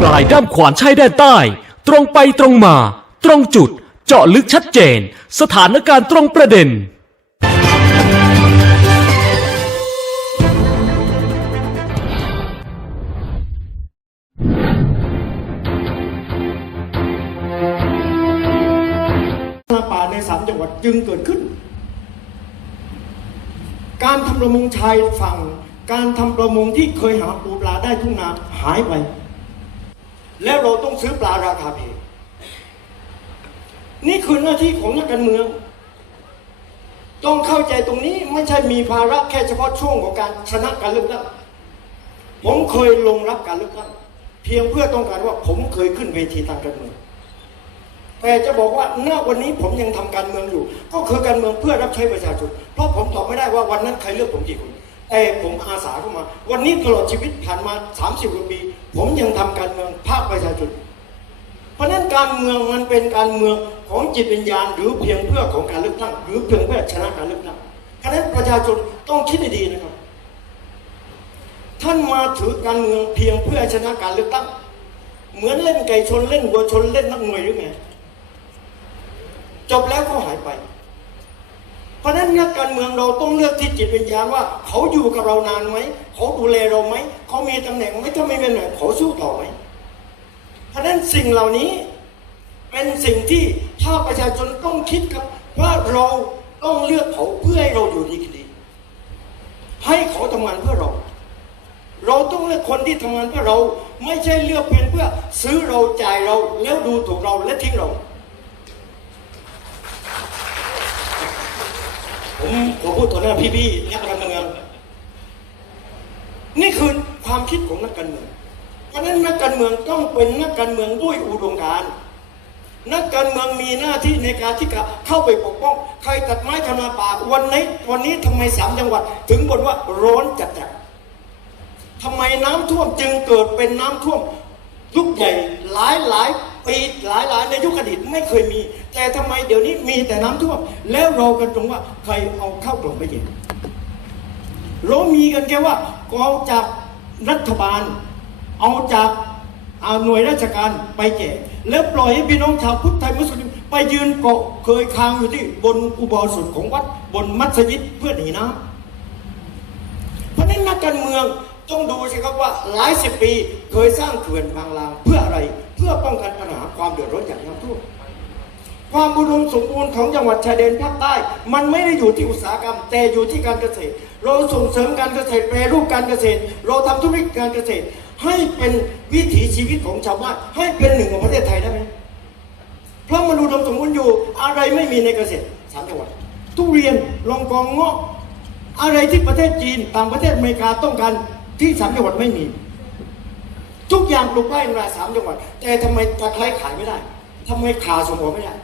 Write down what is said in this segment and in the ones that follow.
ปลายด้ามขวานชายแดนใต้ ตรงไปตรงมา ตรงจุด เจาะลึกชัดเจน สถานการณ์ตรงประเด็นปลาป่าในสามจังหวัดจึงเกิดขึ้น การทำประมงชายฝั่ง การทำประมงที่เคยหาปูปลาได้ทุ่งนาหายไป แล้วเราต้องซื้อปลาราคาแพงนี่คือหน้าที่ของนักการเมือง ต้องเข้าใจตรงนี้ไม่ใช่มีภาระแค่เฉพาะช่วงของการชนะการเลือกตั้งผมเคยลงรับการเลือกตั้งเพียงเพื่อต้องการว่าผมเคยขึ้นเวทีทางการเมือง แต่จะบอกว่าณวันนี้ผมยังทำการเมืองอยู่ ก็คือการเมืองเพื่อรับใช้ประชาชนเพราะผมตอบไม่ได้ว่าวันนั้นใครเลือกผมกี่คน แต่ผมอาสาเข้ามา วันนี้ตลอดชีวิตผ่านมา 30กว่าปี ผมยังทำการเมืองภาคประชาชนเพราะฉะนั้นการเมืองมันเป็นการเมืองของจิตวิญญาณหรือเพียงเพื่อของการเลือกตั้งหรือเพียงเพื่อชนะการเลือกตั้งเพราะนั้นประชาชนต้องคิดให้ดีนะครับ ท่านมาถือการเมืองเพียงเพื่อชนะการเลือกตั้ง เหมือนเล่นไก่ชนเล่นวัวชนเล่นนักมวยหรือไงจบแล้วก็หายไป ราะฉะนั้นนักการเมืองเราต้องเลือกที่จิตวิญญาณว่า เขาอยู่กับเรานานไหมเขาดูแลเราไหมเขามีตำแหน่งไหมถ้าไม่เป็นแบบเขาสู้ต่อไหมเพราะฉะนั้นสิ่งเหล่านี้เป็นสิ่งที่ภาคประชาชนต้องคิดครับว่าเราต้องเลือกเขาเพื่อให้เราอยู่ดีกินดี ให้เขาทำงานเพื่อเรา เราต้องเลือกคนที่ทำงานเพื่อเรา ไม่ใช่เลือกเพียงเพื่อซื้อเราจ่ายเราแล้วดูถูกเราและทิ้งเรา ผมขอพูดต่อหน้าพี่ๆนักการเมืองนี่คือความคิดของนักการเมือง เพราะนั้นนักการเมืองต้องเป็นนักการเมืองด้วยอุดมการณ์นักการเมืองมีหน้าที่ในการที่จะเข้าไปปกป้อง ใครตัดไม้ทำลายป่าวันนี้วันนี้ทำไมสามจังหวัด ถึงบ่นว่าร้อนจัดจัดๆทำไมน้ำท่วมจึงเกิดเป็นน้ำท่วมยุคใหญ่หลายหลาย ปีหลายหลายในยุคอดีตไม่เคยมี แต่ทำไมเดี๋ยวนี้มีแต่น้ำท่วมแล้วเรากันตรงว่าใครเอาเข้ากล่องไปเย็นเรามีกันแค่ว่าเอาจากรัฐบาล เอาจากอาหน่วยราชการไปแจกแล้วปล่อยให้พี่น้องชาวพุทธไทยมุสลิมไปยืนเกาะเคยค้างอยู่ที่บนอุโบสถของวัดบนมัสยิดเพื่อหนีน้ำเพราะฉะนั้นนักการเมืองต้องดูสิครับว่าหลายสิบปีเคยสร้างเขื่อนบางลางเพื่ออะไร เพื่อป้องกันปัญหาความเดือดร้อนจากน้ำท่วมความอุดมสมบูรณ์ของจังหวัดชายแดนภาคใต้ มันไม่ได้อยู่ที่อุตสาหกรรม แต่อยู่ที่การเกษตร เราส่งเสริมการเกษตรแปรรูปการเกษตร เราทำธุรกิจการเกษตร ให้เป็นวิถีชีวิตของชาวบ้านให้เป็นหนึ่งของประเทศไทยได้ไหมเพราะมันอุดมสมบูรณ์อยู่อะไรไม่มีในเกษตรสามจังหวัดทุเรียนลองกองเงาะอะไรที่ประเทศจีนต่างประเทศอเมริกาต้องการที่สามจังหวัดไม่มี ทุกอย่างปลูกไร่ในสามจังหวัด แต่ทำไมตะไคร้ขายไม่ได้ทำไมขาส่งออกไม่ได้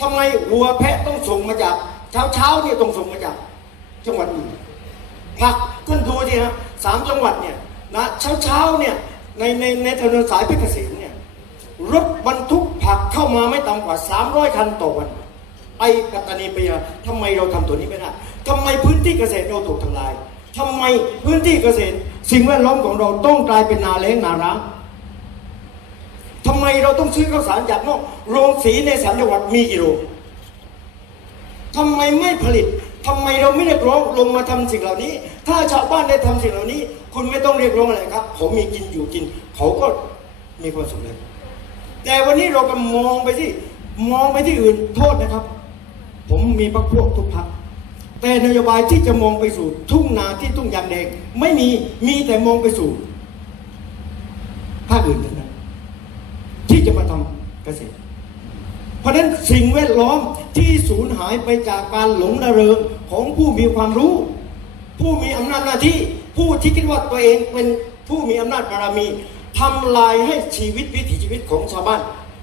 ทำไมวัวแพะต้องส่งมาจาก เช้าเช้าเนี่ยต้องส่งมาจาก จังหวัดอื่นผักท่านดูสินะสามจังหวัดเนี่ยนะเช้าเช้าเนี่ยในในในถนนสายเพชรเกษมเนี่ยรถบรรทุกผักเข้ามาไม่ต่ำกว่า 300 คันต่อวันไปปัตตานีไปยาทำไมเราทำตัวนี้ไม่ได้ทำไมพื้นที่เกษตรเราถูกทำลายทำไมพื้นที่เกษตร สิ่งแวดล้อมของเราต้องกลายเป็นนาแล้งนาร้างทำไมเราต้องซื้อข้าวสารจากนอกโรงสีในสามจังหวัดมีกี่โรงทำไมไม่ผลิตทำไมเราไม่เรียกร้องลงมาทำสิ่งเหล่านี้ ถ้าชาวบ้านได้ทำสิ่งเหล่านี้ คุณไม่ต้องเรียกร้องอะไรครับเขามีกินอยู่กิน เขาก็มีความสุขเลยแต่วันนี้เราก็มองไปที่มองไปที่อื่นโทษนะครับ ผมมีพรรคพวกทุกพรรค แต่นโยบายที่จะมองไปสู่ทุ่งนาที่ทุ่งยางแดงไม่มีมีแต่มองไปสู่ภาคอื่นเท่านั้นที่จะมาทำเกษตร เพราะฉะนั้นสิ่งแวดล้อมที่สูญหายไปจากการหลงระเริงของผู้มีความรู้ ผู้มีอำนาจหน้าที่ผู้ที่คิดว่าตัวเองเป็นผู้มีอำนาจบารมีทำลายให้ชีวิตวิถีชีวิตของชาวบ้าน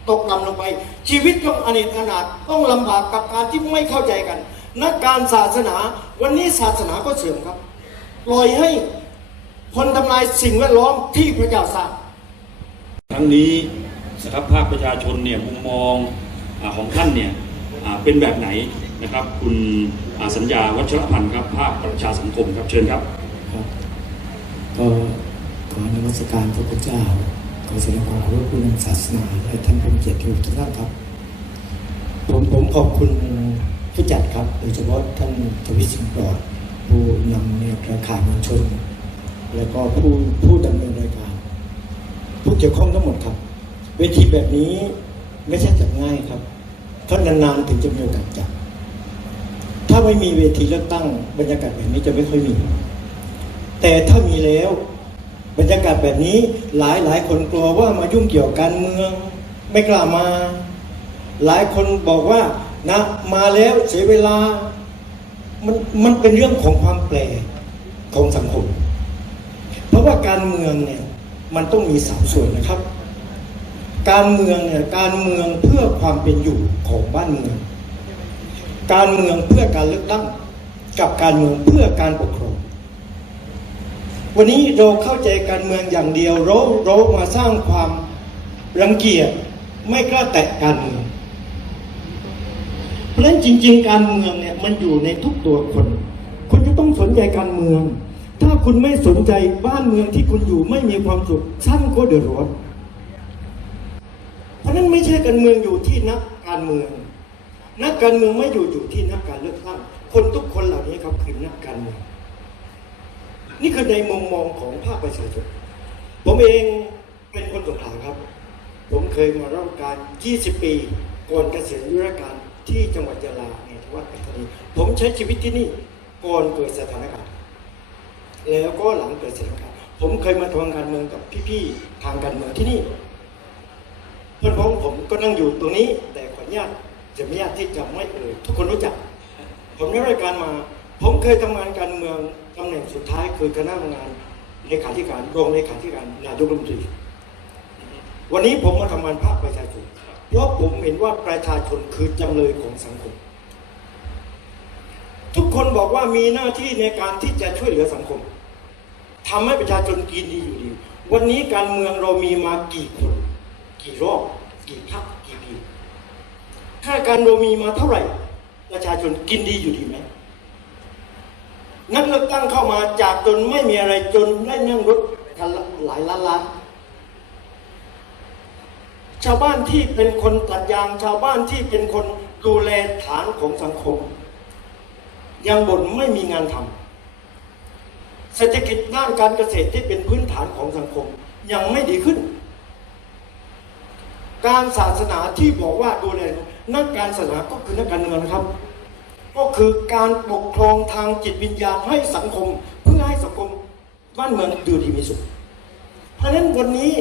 ตกต่ำลงไป ชีวิตต้องอเนกอนาถต้องลำบากกับการที่ไม่เข้าใจกัน นักการศาสนาวันนี้ศาสนาก็เสื่อมครับปล่อยให้คนทำลายสิ่งแวดล้อมที่พระเจ้าสร้างครั้งนี้นะครับภาคประชาชนเนี่ยมุมมองอาของท่านเนี่ยอ่าเป็นแบบไหนนะครับ คุณอ่าสัญญาวัชรพันธ์ครับ ภาคประชาสังคมครับเชิญครับครับก็ขอนมัสการพระพุทธเจ้าขอแสดงความเคารพผู้นำศาสนาและท่านผู้มีเกียรติทุกท่านครับ ผมผมขอบคุณ ผู้จัดครับโดยเฉพาะท่านทวิสิงห์ปลอด ผู้นำเนี่ยเครือข่ายมวลชน และก็ผู้ผู้ดำเนินรายการ ผู้เกี่ยวข้องทั้งหมดครับ เวทีแบบนี้ไม่ใช่จัดง่ายครับถ้านานๆถึงจะมีโอกาสจัด ถ้าไม่มีเวทีเลือกตั้ง บรรยากาศแบบนี้จะไม่ค่อยมี แต่ถ้ามีแล้วบรรยากาศแบบนี้หลายหลายคนกลัวว่ามายุ่งเกี่ยวกับการเมือง ไม่กล้ามา หลายคนบอกว่า นะมาแล้วเสียเวลา มันมันเป็นเรื่องของความแปลของสังคม เพราะว่าการเมืองเนี่ยมันต้องมีสามส่วนนะครับ การเมืองเนี่ยการเมืองเพื่อความเป็นอยู่ของบ้านเมือง การเมืองเพื่อการเลือกตั้ง กับการเมืองเพื่อการปกครอง วันนี้เราเข้าใจการเมืองอย่างเดียวเราเรามาสร้างความรังเกียจไม่กล้าแตะการเมือง เพราะฉะนั้นจริง ๆ การเมืองเนี่ยมันอยู่ในทุกตัวคน คุณจะต้องสนใจการเมือง ถ้าคุณไม่สนใจบ้านเมืองที่คุณอยู่ไม่มีความสุขท่านก็เดือดร้อนเพราะฉะนั้นไม่ใช่การเมืองอยู่ที่นักการเมือง นักการเมืองไม่อยู่อยู่ที่นักการเลือกตั้งคนทุกคนเหล่านี้ครับคือนักการเมือง นี่คือในมุมมองของภาคประชาชนผมเองเป็นคนสงขลาครับ ผมเคยมารับการ 20 ปีก่อนเกษียณยุรการ ที่จังหวัดยะลาในทวัดปัตตานีผมใช้ชีวิตที่นี่ก่อนเกิดสถานการณ์แล้วก็หลังเกิดสถานการณ์ผมเคยมาทำงานเมืองกับพี่ๆทางการเมืองที่นี่ เพื่อนพ้องผมก็นั่งอยู่ตรงนี้ แต่ขออนุญาตจะไม่ญาตที่จะไม่เอ่ยทุกคนรู้จัก ผมได้รายการมา ผมเคยทำงานการเมืองตำแหน่งสุดท้ายคือคณะทำงานเลขาธิการรองเลขาธิการนายกรัฐมนตรีวันนี้ผมมาทำงานภาคประชาชน เพราะผมเห็นว่าประชาชนคือจำเลยของสังคม ทุกคนบอกว่ามีหน้าที่ในการที่จะช่วยเหลือสังคมทำให้ประชาชนกินดีอยู่ดี วันนี้การเมืองเรามีมากี่คน กี่รอบกี่พักกี่ปีถ้าการเรามีมาเท่าไหร่ ประชาชนกินดีอยู่ดีไหมนักเลือกตั้งเข้ามาจากจนไม่มีอะไรจนได้นั่งรถกันหลายล้านล้าน ชาวบ้านที่เป็นคนตัดยาง ชาวบ้านที่เป็นคนดูแลฐานของสังคม ยังบ่นไม่มีงานทำเศรษฐกิจด้านการเกษตรที่เป็นพื้นฐานของสังคมยังไม่ดีขึ้น การศาสนาที่บอกว่าดูแลนักการศาสนาก็คือนักการเมืองนะครับ ก็คือการปกครองทางจิตวิญญาณให้สังคม เพื่อให้สังคมบ้านเมืองอยู่ดีมีสุขเพราะฉะนั้นวันนี้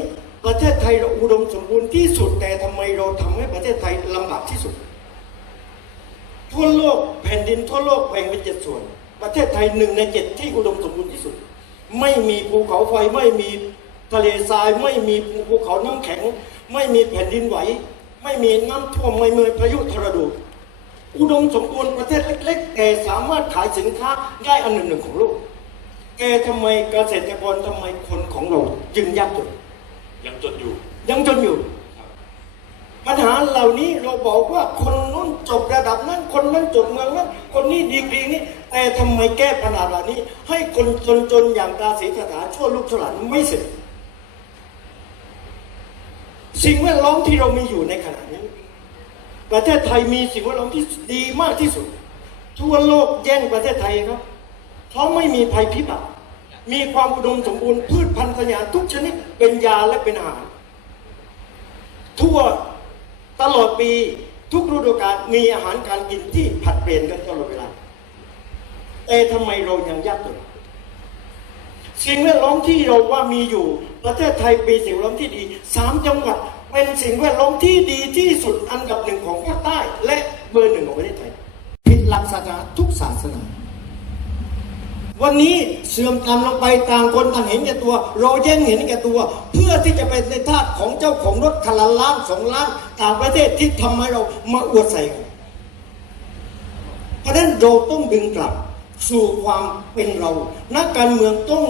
ประเทศไทยเราอุดมสมบูรณ์ที่สุด แต่ทำไมเราทำให้ประเทศไทยลำบากที่สุด ทั่วโลกแผ่นดินทั่วโลกแบ่งเป็นเจ็ดส่วน ประเทศไทยหนึ่งในเจ็ดที่อุดมสมบูรณ์ที่สุด ไม่มีภูเขาไฟไม่มีทะเลทรายไม่มีภูเขาน้ำแข็ง ไม่มีแผ่นดินไหว ไม่มีน้ำท่วมไม่มีพายุทอร์นาโดอุดมสมบูรณ์ประเทศเล็ก ๆ แต่สามารถขายสินค้าได้อันหนึ่งหนึ่งของโลกแกทำไมเกษตรกรทำไมคนของเราจึงยากจน ยังจนอยู่ ยังจนอยู่ ปัญหาเหล่านี้เราบอกว่าคนนู้นจบระดับนั้น คนนั้นจบเมืองนั้น คนนี้ดีกรีนี้ แต่ทำไมแก้ปัญหาเหล่านี้ ให้คนจนๆอย่างตาสีสถาชั่วลูกฉลาดไม่เสร็จ สิ่งแวดล้อมที่เรามีอยู่ในขณะนี้ ประเทศไทยมีสิ่งแวดล้อมที่ดีมากที่สุด ทั่วโลกแย่งประเทศไทยครับเพราะไม่มีภัยพิบัติ มีความอุดมสมบูรณ์พืชพันธุ์สยามทุกชนิดเป็นยาและเป็นอาหาร ทั่วตลอดปีทุกฤดูกาลมีอาหารการกินที่ผัดเปลี่ยนกันตลอดเวลาแต่ทำไมเรายังยากจนสิ่งแวดล้อมที่เราว่ามีอยู่ ประเทศไทยเป็นสิ่งแวดล้อมที่ดีสามจังหวัดเป็นสิ่งแวดล้อมที่ดีที่สุดอันดับหนึ่งของภาคใต้ และเบอร์หนึ่งของประเทศไทยผิดหลักศาสนาทุกศาสนา วันนี้เสื่อมตามลงไปต่างคนต่างเห็นแก่ตัว เราแย่งเห็นแก่ตัว เพื่อที่จะเป็นในทาสของเจ้าของรถคันละล้านสองล้านต่างประเทศที่ทำให้เรามาอวดใส่กันเพราะฉะนั้นเราต้องดึงกลับสู่ความเป็นเรา นักการเมืองต้อง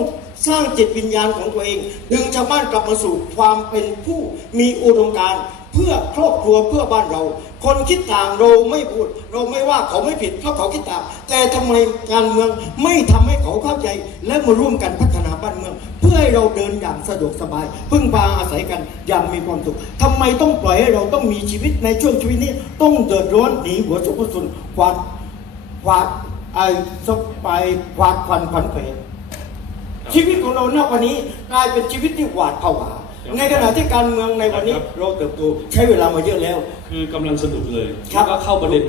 สร้างจิตวิญญาณของตัวเอง ดึงชาวบ้านกลับมาสู่ความเป็นผู้มีอุดมการเพื่อครอบครัวเพื่อบ้านเรา คนคิดต่างเราไม่พูด เราไม่ว่าเขาไม่ผิดเพราะเขาคิดต่าง แต่ทำไมการเมืองไม่ทำให้เขาเข้าใจ และมาร่วมกันพัฒนาบ้านเมือง เพื่อให้เราเดินอย่างสะดวกสบาย พึ่งพาอาศัยกันอย่างมีความสุขทำไมต้องปล่อยให้เราต้องมีชีวิตในช่วงชีวิตนี้ ต้องเดือดร้อนหนีหัวสุกสุนขวาดขวาดไอ้สบไปขวาดควันขวัญเขวชีวิตของเราณวันนี้กลายเป็นชีวิตที่หวาดผวา ในขณะที่การเมืองในวันนี้เราเติบโตใช้เวลามาเยอะแล้ว คือกำลังสนุกเลยครับแล้วก็เข้าประเด็น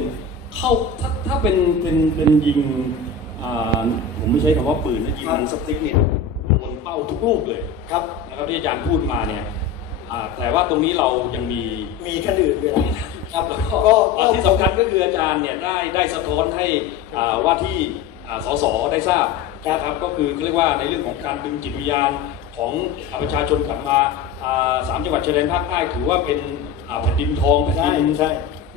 เข้าถ้าถ้าเป็นเป็นเป็นยิงอ่าผมไม่ใช้คำว่าปืนนะยิงหนังสติ๊กเนี่ยโดนเป้าทุกลูกเลยครับนะครับที่อาจารย์พูดมาเนี่ยอ่าแต่ว่าตรงนี้เรายังมีมีกันอื่นเวลาครับแล้วก็อ่าที่สำคัญก็คืออาจารย์เนี่ยได้ได้สะท้อนให้อ่าว่าที่อ่าสสได้ทราบนะครับก็คือเรียกว่าในเรื่องของการดึงจิตวิญญาณ ของอ่าประชาชนกลับมาอ่าสามจังหวัดชายแดนภาคใต้ถือว่าเป็นอ่าแผ่นดินทองแผ่นใช่ดินใช่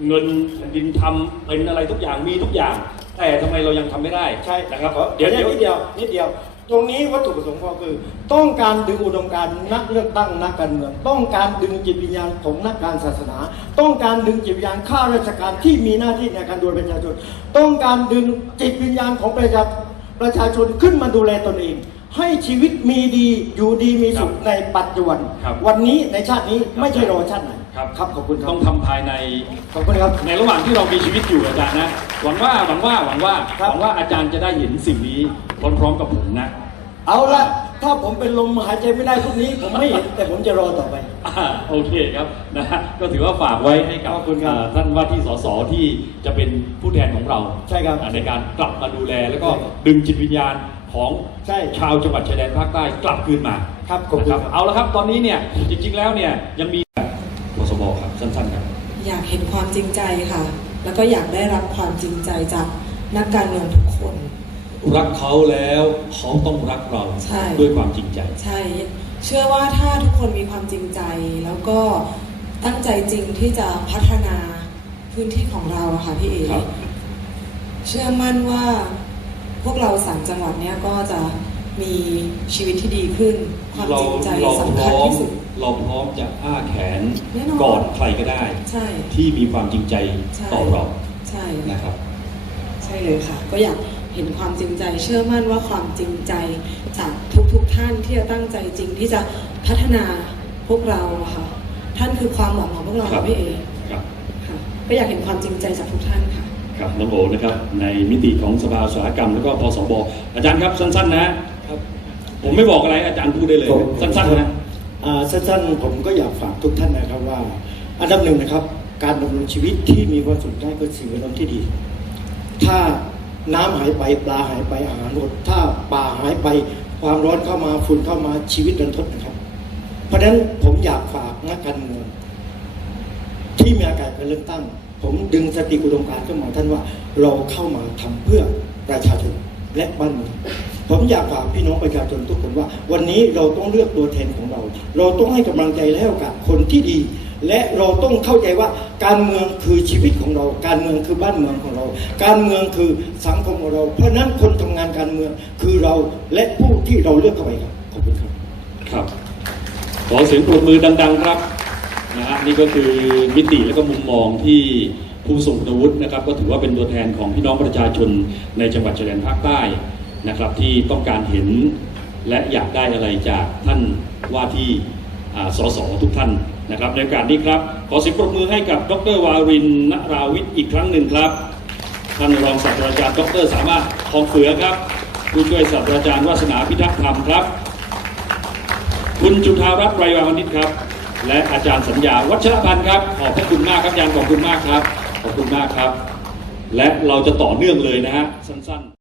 เงินแผ่นดินทำเป็นอะไรทุกอย่างมีทุกอย่าง แต่ทำไมเรายังทำไม่ได้ใช่นะครับเดี๋เดี๋ยยววนิเดี๋ยวดเดียวนิดเดียว ตรงนี้วัตถุประสงค์ก็คือ ต้องการดึงอุดมการณ์นักเลือกตั้งนักการเมือง ต้องการดึงจิตวิญญาณของนักการศาสนา ต้องการดึงจิตวิญญาณข้าราชการที่มีหน้าที่ในการดูแลประชาชน ต้องการดึงจิตวิญญาณของประชาประชาชนขึ้นมาดูแลตนเอง ให้ชีวิตมีดีอยู่ดีมีสุขในปัจจุบัน ครับวันนี้ในชาตินี้ไม่ใช่รอชาติไหนครับครับ ขอบคุณครับต้องทำภายใน ขอบคุณครับ ในระหว่างที่เรามีชีวิตอยู่อาจารย์นะหวังว่าหวังว่าหวังว่าครับหวังว่าอาจารย์จะได้เห็นสิ่งนี้พร้อมๆกับผมนะเอาละถ้าผมเป็นลมหายใจไม่ได้พรุ่งนี้ ผมไม่เห็นแต่ผมจะรอต่อไป อ่าโอเคครับนะฮะก็ถือว่าฝากไว้ให้กับขอบคุณครับอ่าท่านว่าที่สสที่จะเป็นผู้แทนของเราใช่ครับอ่าในการกลับมาดูแลแล้วก็ใช่ครับดึงจิตวิญญาณ ของใช่ชาวจังหวัดชายแดนภาคใต้กลับคืนมาครับขอบคุณ นะครับเอาละครับตอนนี้เนี่ยจริง ๆ แล้วเนี่ยยังมีวสบครับสั้นๆครับ อยากเห็นความจริงใจค่ะ แล้วก็อยากได้รับความจริงใจจากนักการเมืองทุกคน รักเขาแล้วเขาต้องรักเราใช่ ด้วยความจริงใจ ใช่ เชื่อว่าถ้าทุกคนมีความจริงใจ แล้วก็ตั้งใจจริงที่จะพัฒนาพื้นที่ของเราอะค่ะพี่เอครับ เชื่อมั่นว่า พวกเราสามจังหวัดเนี้ยก็จะมีชีวิตที่ดีขึ้น ความเราจริงใจเราสำพคัญร้อมที่สุด เราพร้อมจะอ้าแขนแน่นอน กอดใครก็ได้ ใช่ ที่มีความจริงใจใช่ ต่อเราใช่นะครับ ใช่เลยค่ะ ก็อยากเห็นความจริงใจ เชื่อมั่นว่าความจริงใจจากทุกๆทท่านที่จะตั้งใจจริงที่จะพัฒนาพวกเราอะค่ะ ท่านคือความหวังของพวกเราครับ พี่เอครับ ค่ะก็อยากเห็นความจริงใจจากทุกท่านค่ะ ครับน้องโอนะครับในมิติของสภาอุตสาหกรรมแล้วก็พสบอาจารย์ครับสั้น ๆ นะครับผมไม่บอกอะไรอาจารย์พูดได้เลยผมสั้นๆนะอ่าสั้นๆผมก็อยากฝากทุกท่านนะครับว่า อันดับหนึ่งนะครับ การดำรงชีวิตที่มีความสุขได้ก็สิ่งแวดล้อมที่ดี ถ้าน้ำหายไปปลาหายไปอาหารหมดถ้าป่าหายไปความร้อนเข้ามาฝุ่นเข้ามาชีวิตรันทดนะครับ เพราะฉะนั้นผมอยากฝากนักการเมืองที่มีอากาศการเลือกตั้ง ผมดึงสติอุดมการณ์ขึ้นมาท่านว่าเราเข้ามาทำเพื่อประชาชนและบ้านเมืองผมอยากฝากพี่น้องประชาชนทุกคนว่า วันนี้เราต้องเลือกตัวแทนของเรา เราต้องให้กำลังใจและให้โอกาสคนที่ดี และเราต้องเข้าใจว่าการเมืองคือชีวิตของเรา การเมืองคือบ้านเมืองของเรา การเมืองคือสังคมของเรา เพราะนั้นคนทำงานการเมืองคือเราและผู้ที่เราเลือกเข้าไปครับขอบคุณครับครับขอเสียงปรบมือดัง ๆ ครับ นะฮะนี่ก็คือมิติและก็มุมมองที่ผู้ทรงคุณวุฒินะครับ ก็ถือว่าเป็นตัวแทนของพี่น้องประชาชนในจังหวัดชายแดนภาคใต้นะครับ ที่ต้องการเห็นและอยากได้อะไรจากท่านว่าที่สสทุกท่านนะครับ ในกาสนี้ครับ ขอเสียงปรบมือให้กับดรวารินณราวิทย์อีกครั้งหนึ่งครับ ท่านรองศาสตราจารย์ดรสามารถทองเฟือครับ ผู้ช่วยศาสตราจารย์วาสนาพิทักษ์ธรรมครับ คุณจุธารัตน์ไรวานิชครับ และอาจารย์สัญญาวัชรพันธ์ครับ ขอบพระคุณมากครับอาจารย์ขอบคุณมากครับ ขอบคุณมากครับ และเราจะต่อเนื่องเลยนะฮะสั้นๆ